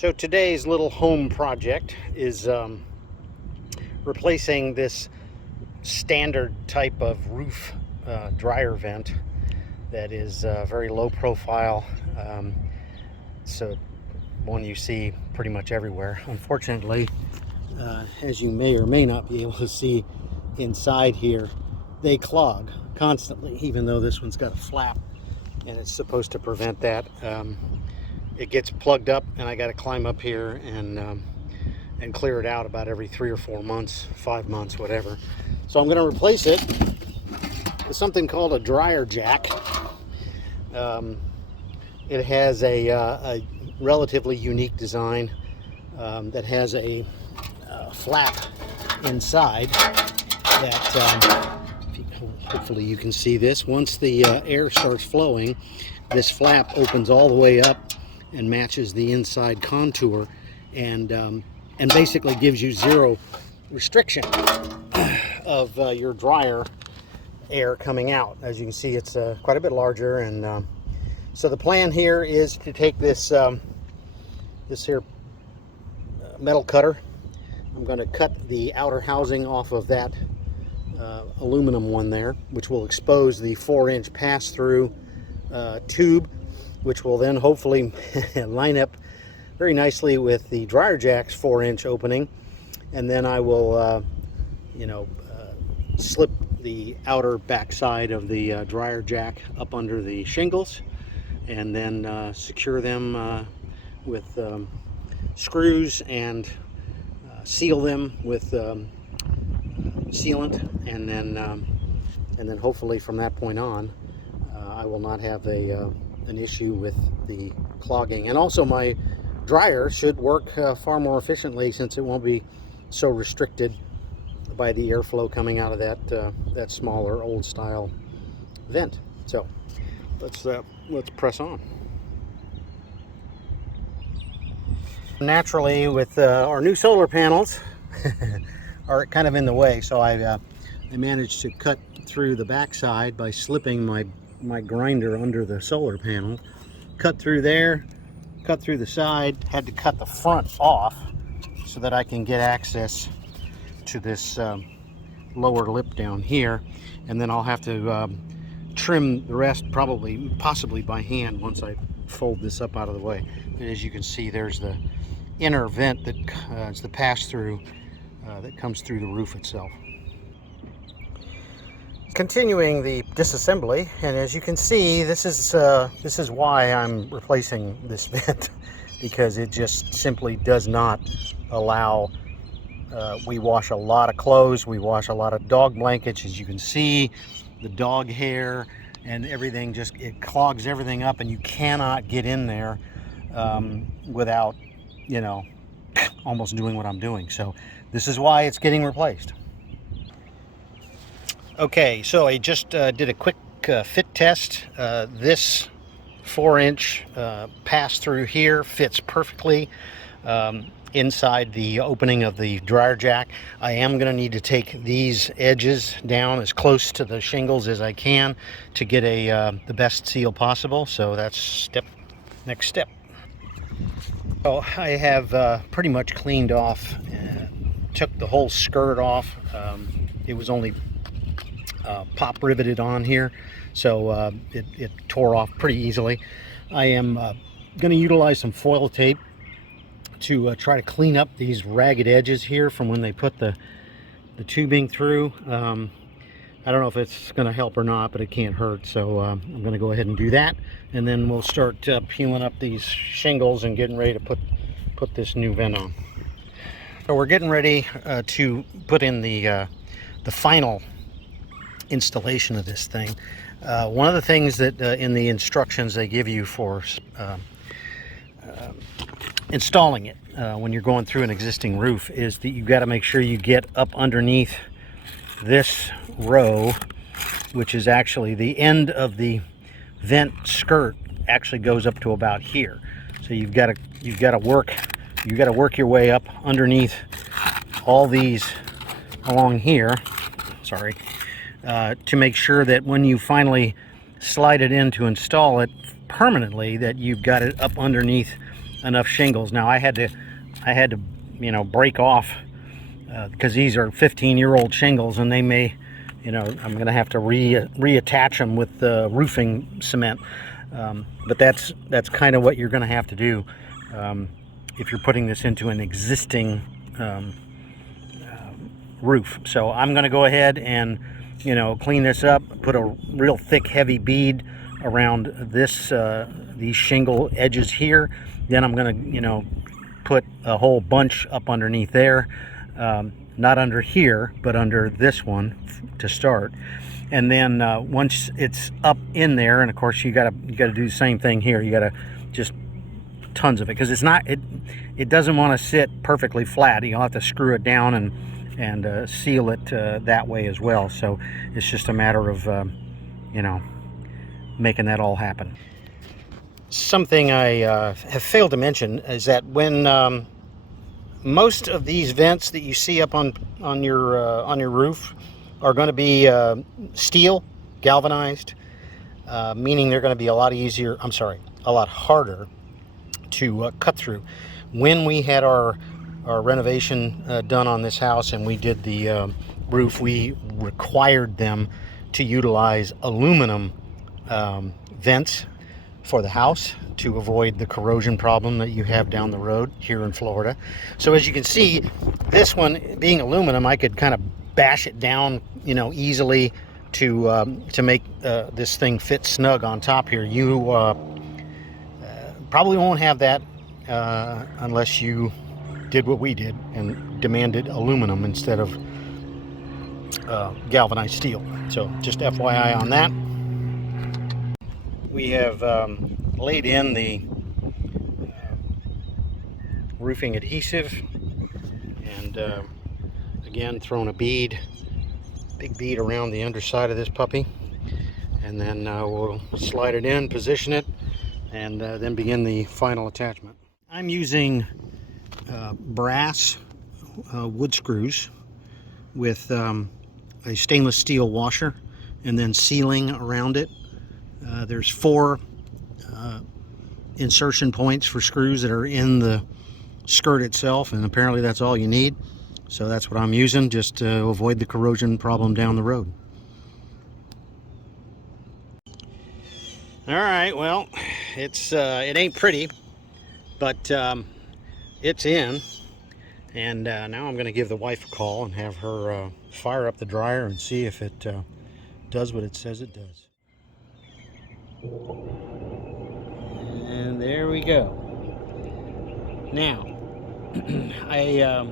So today's little home project is replacing this standard type of roof dryer vent that is very low profile. So one you see pretty much everywhere. Unfortunately, as you may or may not be able to see inside here, they clog constantly, even though this one's got a flap and it's supposed to prevent that. It gets plugged up and I got to climb up here and clear it out about every 3 or 4 months, 5 months, whatever. So I'm going to replace it with something called a dryer jack. It has a relatively unique design that has a flap inside that hopefully you can see this. Once the air starts flowing, this flap opens all the way up and matches the inside contour and basically gives you zero restriction of your dryer air coming out. As you can see, it's quite a bit larger, and so the plan here is to take this this here metal cutter. I'm going to cut the outer housing off of that aluminum one there, which will expose the 4-inch pass-through tube, which will then hopefully line up very nicely with the dryer jack's 4-inch opening. And then I will slip the outer backside of the dryer jack up under the shingles, and then secure them with screws and seal them with sealant, and then hopefully from that point on I will not have an issue with the clogging. And also my dryer should work far more efficiently, since it won't be so restricted by the airflow coming out of that smaller old style vent. So let's press on. Naturally, with our new solar panels are kind of in the way, so I managed to cut through the backside by slipping my grinder under the solar panel. Cut through there, cut through the side, had to cut the front off so that I can get access to this lower lip down here, and then I'll have to trim the rest, possibly by hand, once I fold this up out of the way. And as you can see, there's the inner vent that is the pass-through that comes through the roof itself. Continuing the disassembly, and as you can see, this is why I'm replacing this vent, because it just simply does not allow. We wash a lot of clothes, we wash a lot of dog blankets. As you can see, the dog hair and everything, it clogs everything up, and you cannot get in there without, almost doing what I'm doing. So this is why it's getting replaced. Okay, so I just did a quick fit test. This 4-inch pass-through here fits perfectly inside the opening of the dryer jack. I am going to need to take these edges down as close to the shingles as I can to get the best seal possible. So that's next step. So I have pretty much cleaned off, took the whole skirt off. It was only pop riveted on here, so it tore off pretty easily. I am going to utilize some foil tape to try to clean up these ragged edges here from when they put the tubing through. I don't know if it's going to help or not, but it can't hurt, so I'm going to go ahead and do that, and then we'll start peeling up these shingles and getting ready to put this new vent on. So we're getting ready to put in the final installation of this thing. One of the things that in the instructions they give you for installing it when you're going through an existing roof is that you got to make sure you get up underneath this row, which is actually the end of the vent skirt, actually goes up to about here. So you've got to work your way up underneath all these along here. Sorry. To make sure that when you finally slide it in to install it permanently, that you've got it up underneath enough shingles. Now I had to you know, break off because these are 15-year-old shingles, and they may, you know, I'm going to have to reattach them with the roofing cement. But that's kind of what you're going to have to do if you're putting this into an existing roof. So I'm going to go ahead and, you know, clean this up, put a real thick, heavy bead around this these shingle edges here. Then I'm going to, you know, put a whole bunch up underneath there, not under here, but under this one to start. And then once it's up in there, and of course you gotta do the same thing here. You gotta just tons of it, because it doesn't want to sit perfectly flat. You'll have to screw it down and seal it that way as well. So it's just a matter of you know, making that all happen. Something I have failed to mention is that when most of these vents that you see up on your roof are going to be steel, galvanized, meaning they're going to be a lot easier. I'm sorry, a lot harder to cut through. When we had our renovation done on this house and we did the roof, we required them to utilize aluminum vents for the house to avoid the corrosion problem that you have down the road here in Florida. So as you can see, this one being aluminum, I could kind of bash it down, you know, easily to make this thing fit snug on top here. You probably won't have that unless you did what we did and demanded aluminum instead of galvanized steel. So just FYI on that. We have laid in the roofing adhesive, and again thrown a big bead around the underside of this puppy, and then we'll slide it in, position it, and then begin the final attachment. I'm using brass wood screws with a stainless steel washer and then sealing around it. There's 4 insertion points for screws that are in the skirt itself, and apparently that's all you need. So that's what I'm using, just to avoid the corrosion problem down the road. All right, well, it ain't pretty, but it's in. And now I'm going to give the wife a call and have her fire up the dryer and see if it does what it says it does. And there we go. Now, I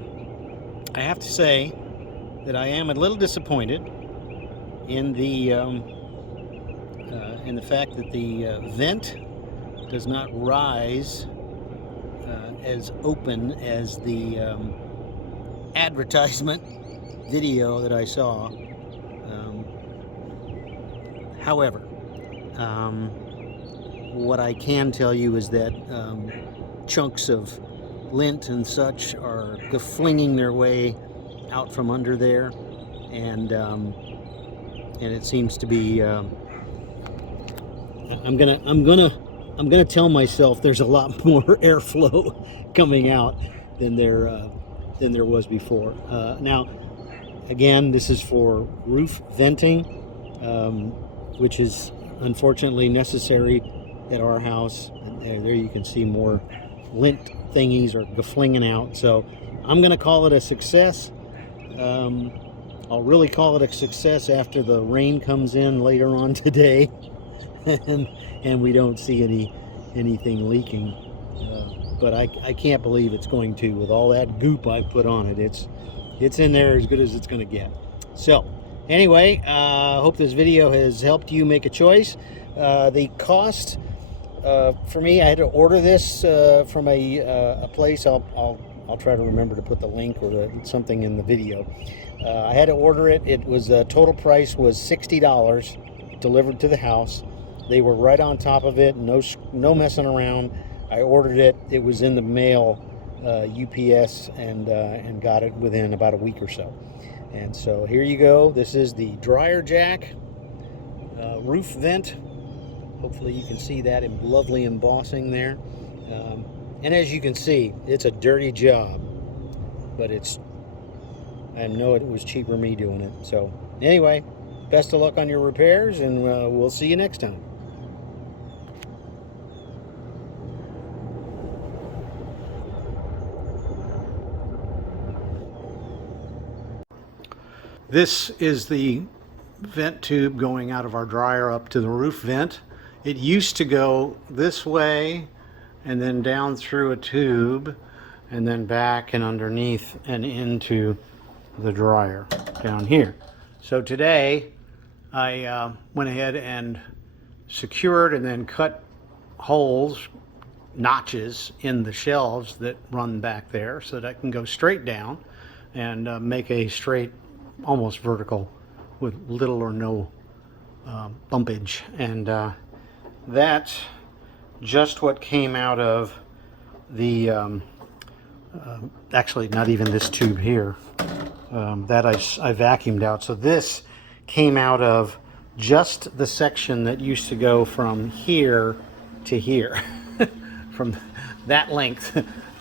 have to say that I am a little disappointed in the fact that the vent does not rise as open as the advertisement video that I saw. However, what I can tell you is that chunks of lint and such are flinging their way out from under there, and it seems to be. I'm gonna tell myself there's a lot more airflow coming out than there was before. Now, again, this is for roof venting, which is unfortunately necessary at our house. And there you can see more lint thingies are flinging out. So I'm going to call it a success. I'll really call it a success after the rain comes in later on today and we don't see anything leaking. But I can't believe it's going to, with all that goop I put on it. It's in there as good as it's going to get. So anyway, hope this video has helped you make a choice. The cost for me, I had to order this from a place. I'll try to remember to put the link or something in the video. I had to order it. It was total price was $60 delivered to the house. They were right on top of it. No messing around. I ordered it. It was in the mail, UPS, and got it within about a week or so. And so here you go. This is the Dryer Jack roof vent. Hopefully you can see that in lovely embossing there. And as you can see, it's a dirty job, but I know it was cheaper me doing it. So anyway, best of luck on your repairs, and we'll see you next time. This is the vent tube going out of our dryer up to the roof vent. It used to go this way and then down through a tube and then back and underneath and into the dryer down here. So today I went ahead and secured and then cut holes, notches in the shelves that run back there so that I can go straight down and make a straight, almost vertical with little or no bumpage. And that's just what came out of the actually not even this tube here that I vacuumed out. So this came out of just the section that used to go from here to here from that length,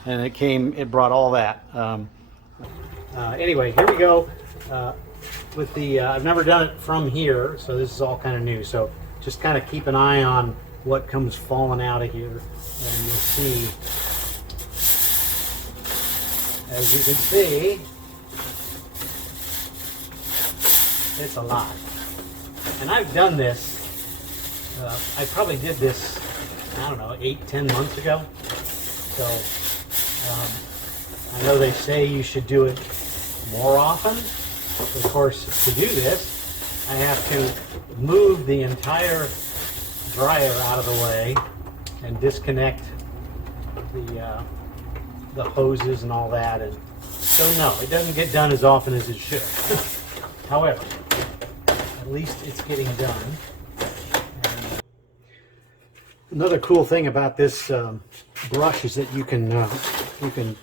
and it brought all that. Anyway, here we go with the I've never done it from here, so this is all kind of new. So just kind of keep an eye on what comes falling out of here, and you'll see, as you can see, it's a lot. And I've done this, I probably did this, I don't know, 8-10 months ago. So I know they say you should do it more often. Of course, to do this, I have to move the entire dryer out of the way and disconnect the hoses and all that. And so no, it doesn't get done as often as it should. However, at least it's getting done. And another cool thing about this brush is that you can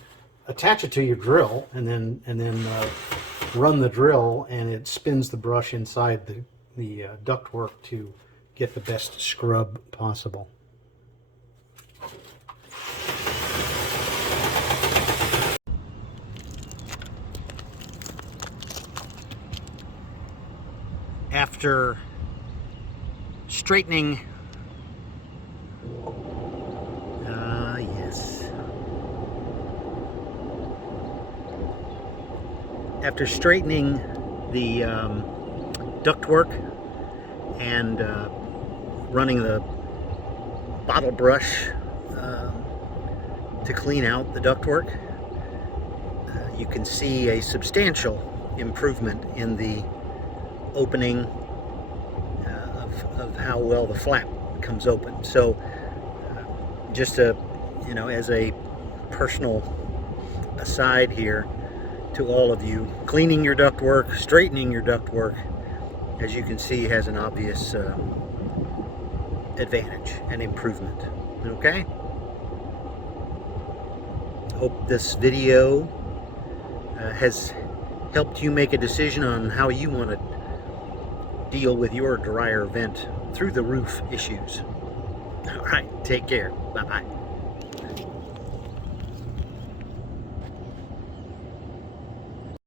attach it to your drill and then run the drill, and it spins the brush inside the ductwork to get the best scrub possible. After straightening, after straightening the ductwork and running the bottle brush to clean out the ductwork, you can see a substantial improvement in the opening of how well the flap comes open. So just as a personal aside here to all of you, cleaning your ductwork, straightening your ductwork, as you can see, has an obvious advantage and improvement. Okay? Hope this video has helped you make a decision on how you want to deal with your dryer vent through the roof issues. All right, take care. Bye-bye.